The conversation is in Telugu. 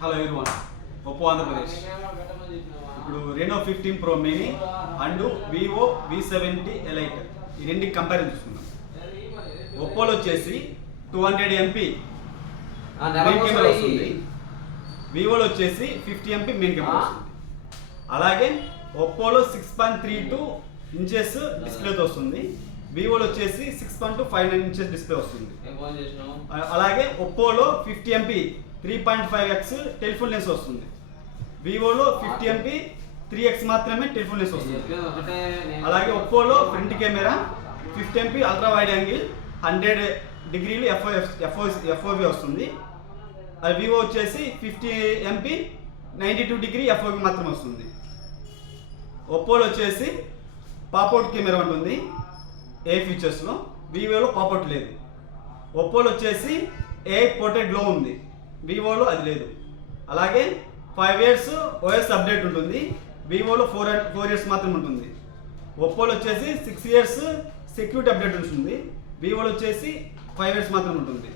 Hello everyone, Oppo Andhra Pradesh. ఇప్పుడు Renault 15 pro mini and Vivo V70 elite ఈ రెండు కంపారిజన్ చూసుకుందాం. ఒప్పోలో వచ్చేసి 200 MP మెయిన్ కెమెరా వస్తుంది, వివోలో వచ్చేసి 50 MP మెయిన్ కెమెరా వస్తుంది. అలాగే ఒప్పోలో 6.32 ఇంచెస్ డిస్ప్లేతో వస్తుంది, వివోలో వచ్చేసి 6.59 ఇంచెస్ డిస్ప్లే వస్తుంది. అలాగే ఒప్పోలో 50 MP 3.5x టెలిఫోన్ లెన్స్ వస్తుంది, వివోలో 50 MP 3x మాత్రమే టెలిఫోన్ లెన్స్ వస్తుంది. అలాగే ఒప్పోలో front camera 50 MP ultra wide angle 100 డిగ్రీలు FOV వస్తుంది. అది వివో వచ్చేసి 50 MP 92 డిగ్రీ FOV మాత్రమే వస్తుంది. ఒప్పోలో వచ్చేసి పాపౌట్ కెమెరా ఉంటుంది ఏ ఫీచర్స్లో, వివోలో పాపౌట్ లేదు. ఒప్పోలో వచ్చేసి ఏ పోర్ట్రేట్ గ్లో ఉంది, వివోలో అది లేదు. అలాగే 5 years OS అప్డేట్ ఉంటుంది, వివోలో 4 years మాత్రం ఉంటుంది. ఒప్పోలో వచ్చేసి 6 years సెక్యూరిటీ అప్డేట్ ఉంటుంది, వివోలో వచ్చేసి 5 years మాత్రం ఉంటుంది.